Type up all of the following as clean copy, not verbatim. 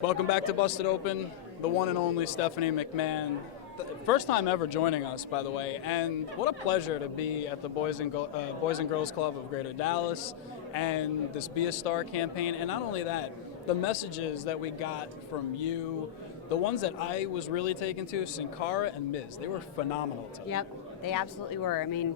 Welcome back to Busted Open, the one and only Stephanie McMahon. First time ever joining us, by the way, and what a pleasure to be at the Boys and Girls Club of Greater Dallas and this Be a Star campaign. And not only that, the messages that we got from you, the ones that I was really taken to, Sin Cara and Miz, they were phenomenal today. Yep, they absolutely were. I mean,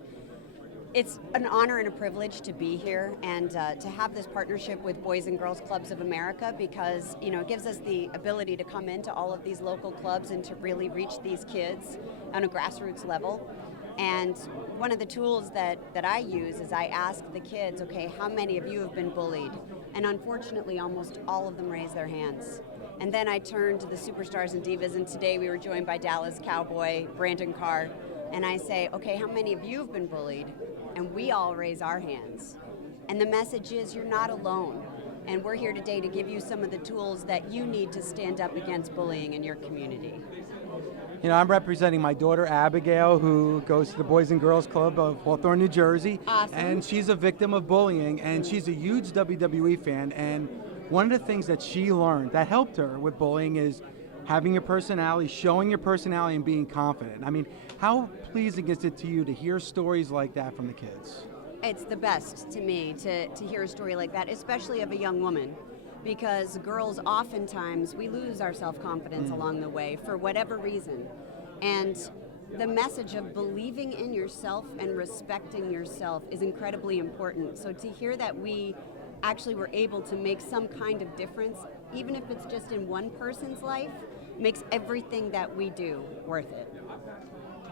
it's an honor and a privilege to be here and to have this partnership with Boys and Girls Clubs of America because, it gives us the ability to come into all of these local clubs and to really reach these kids on a grassroots level. And one of the tools that I use is I ask the kids, okay, how many of you have been bullied? And unfortunately, almost all of them raise their hands. And then I turn to the superstars and divas, and today we were joined by Dallas Cowboy, Brandon Carr, and I say, okay, how many of you have been bullied? And we all raise our hands. And the message is you're not alone. And we're here today to give you some of the tools that you need to stand up against bullying in your community. I'm representing my daughter Abigail, who goes to the Boys and Girls Club of Hawthorne, New Jersey. Awesome. And she's a victim of bullying, and she's a huge WWE fan. And one of the things that she learned that helped her with bullying is having your personality, showing your personality, and being confident. I mean, how pleasing is it to you to hear stories like that from the kids? It's the best to me to hear a story like that, especially of a young woman, because girls oftentimes, we lose our self-confidence along the way for whatever reason. And the message of believing in yourself and respecting yourself is incredibly important. So to hear that we actually were able to make some kind of difference, even if it's just in one person's life, makes everything that we do worth it.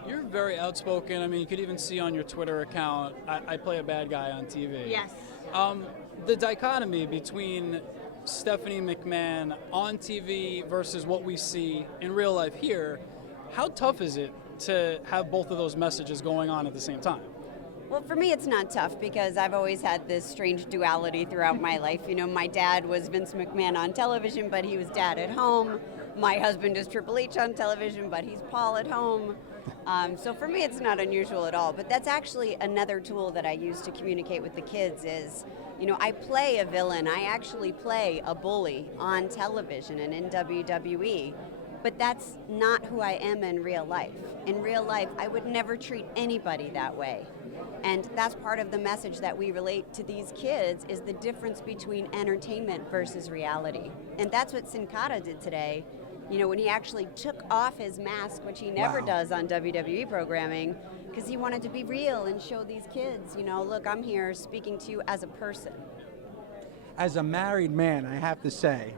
You're very outspoken. I mean, you could even see on your Twitter account, I play a bad guy on TV. Yes. The dichotomy between Stephanie McMahon on TV versus what we see in real life here, how tough is it to have both of those messages going on at the same time? Well, for me, it's not tough because I've always had this strange duality throughout my life. My dad was Vince McMahon on television, but he was dad at home. My husband is Triple H on television, but he's Paul at home. So for me, it's not unusual at all. But that's actually another tool that I use to communicate with the kids is, I play a villain. I actually play a bully on television and in WWE. But that's not who I am in real life. In real life, I would never treat anybody that way. And that's part of the message that we relate to these kids is the difference between entertainment versus reality. And that's what Sin Cara did today. When he actually took off his mask, which he never does on WWE programming, because he wanted to be real and show these kids, look, I'm here speaking to you as a person. As a married man, I have to say,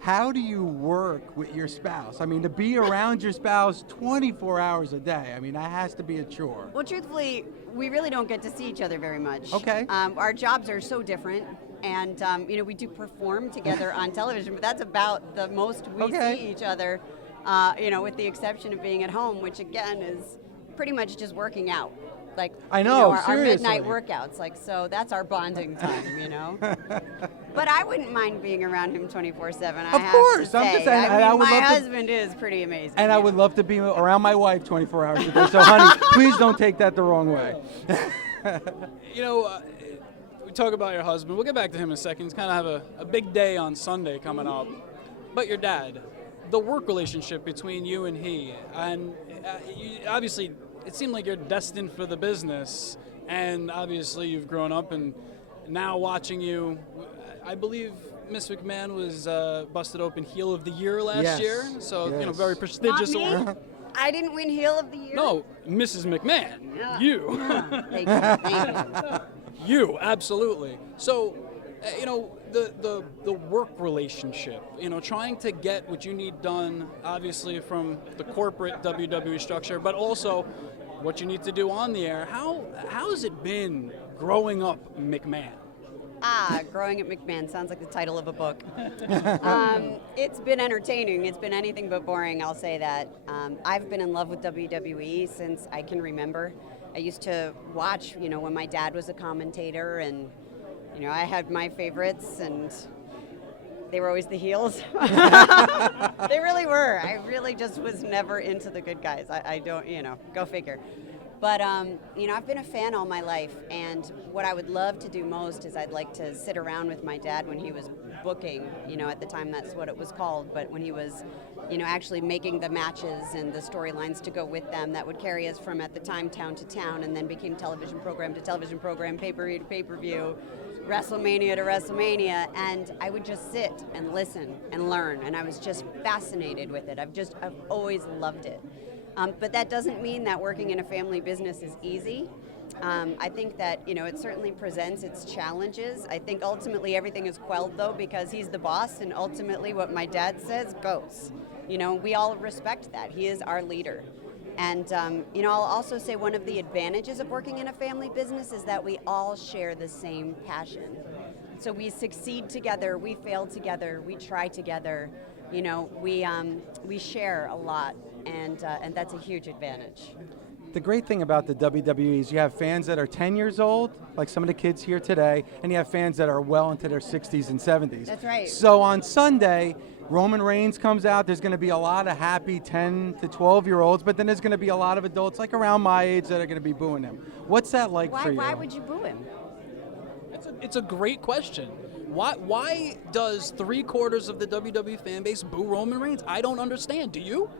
how do you work with your spouse? I mean, to be around your spouse 24 hours a day, I mean, that has to be a chore. Well, truthfully, we really don't get to see each other very much. Okay. Our jobs are so different. And, we do perform together on television, but that's about the most we see each other, with the exception of being at home, which, again, is pretty much just working out. Like, I know, our midnight workouts. So that's our bonding time, But I wouldn't mind being around him 24/7, Of course, I'm just saying. My husband is pretty amazing. And I would love to be around my wife 24 hours a day. So, honey, please don't take that the wrong way. We talk about your husband. We'll get back to him in a second. He's kind of have a big day on Sunday coming up. But your dad, the work relationship between you and he, and obviously it seemed like you're destined for the business, and obviously you've grown up, and now watching you, I believe Miss McMahon was Busted Open Heel of the Year last year, so very prestigious award. I didn't win Heel of the Year. No, Mrs. McMahon, you. Thank you. You, absolutely. So, the work relationship, trying to get what you need done, obviously from the corporate WWE structure, but also what you need to do on the air. How has it been growing up McMahon? Growing at McMahon sounds like the title of a book. It's been entertaining. It's been anything but boring, I'll say that. I've been in love with WWE since I can remember. I used to watch, when my dad was a commentator, and, I had my favorites, and they were always the heels. They really were. I really just was never into the good guys. I don't, go figure. But, I've been a fan all my life, and what I would love to do most is I'd like to sit around with my dad when he was booking, at the time that's what it was called, but when he was, actually making the matches and the storylines to go with them that would carry us from, at the time, town to town, and then became television program to television program, pay-per-view to pay-per-view, WrestleMania to WrestleMania, and I would just sit and listen and learn, and I was just fascinated with it. I've always loved it. But that doesn't mean that working in a family business is easy. I think that, it certainly presents its challenges. I think ultimately everything is quelled, though, because he's the boss, and ultimately what my dad says goes. We all respect that. He is our leader. And, I'll also say one of the advantages of working in a family business is that we all share the same passion. So we succeed together, we fail together, we try together. We share a lot, and that's a huge advantage. The great thing about the WWE is you have fans that are 10 years old, like some of the kids here today, and you have fans that are well into their 60s and 70s. That's right. So on Sunday, Roman Reigns comes out. There's going to be a lot of happy 10 to 12-year-olds, but then there's going to be a lot of adults, like around my age, that are going to be booing him. What's that like for you? Why would you boo him? It's a great question. Why does 3/4 of the WWE fan base boo Roman Reigns? I don't understand. Do you?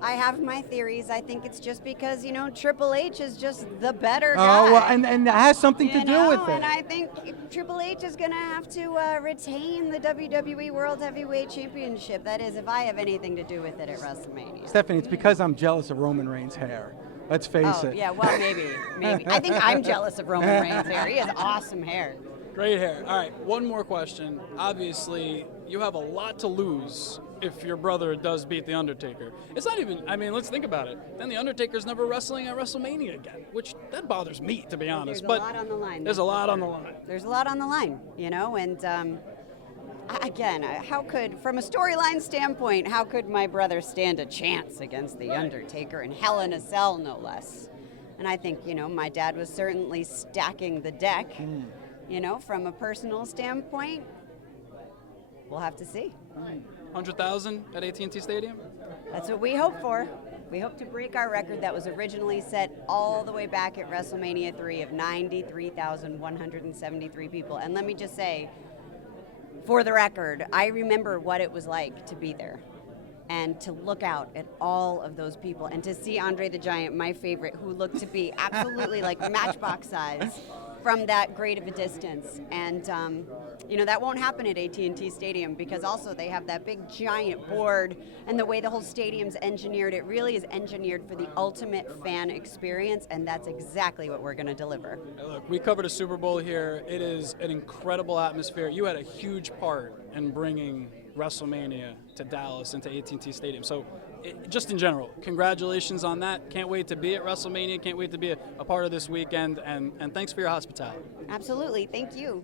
I have my theories. I think it's just because, Triple H is just the better guy. Oh, well, and that has something to do with it. And I think Triple H is going to have to retain the WWE World Heavyweight Championship. That is, if I have anything to do with it at WrestleMania. Stephanie, it's because I'm jealous of Roman Reigns' hair. Let's face it. Yeah, well, maybe. I think I'm jealous of Roman Reigns' hair. He has awesome hair. Great hair. All right, one more question. Obviously, you have a lot to lose if your brother does beat The Undertaker. It's not even, let's think about it. Then The Undertaker's never wrestling at WrestleMania again, which that bothers me, to be honest. There's a lot on the line. There's a lot on the line. There's a lot on the line, and again, how could, from a storyline standpoint, how could my brother stand a chance against The Undertaker in Hell in a Cell, no less? And I think, my dad was certainly stacking the deck. From a personal standpoint, we'll have to see. 100,000 at AT&T Stadium? That's what we hope for. We hope to break our record that was originally set all the way back at WrestleMania 3 of 93,173 people. And let me just say, for the record, I remember what it was like to be there and to look out at all of those people and to see Andre the Giant, my favorite, who looked to be absolutely like matchbox size from that great of a distance. And, that won't happen at AT&T Stadium because also they have that big giant board, and the way the whole stadium's engineered, it really is engineered for the ultimate fan experience, and that's exactly what we're going to deliver. Hey, look, we covered a Super Bowl here. It is an incredible atmosphere. You had a huge part in bringing WrestleMania to Dallas and to AT&T Stadium. So just in general, congratulations on that. Can't wait to be at WrestleMania. Can't wait to be a part of this weekend. And thanks for your hospitality. Absolutely. Thank you.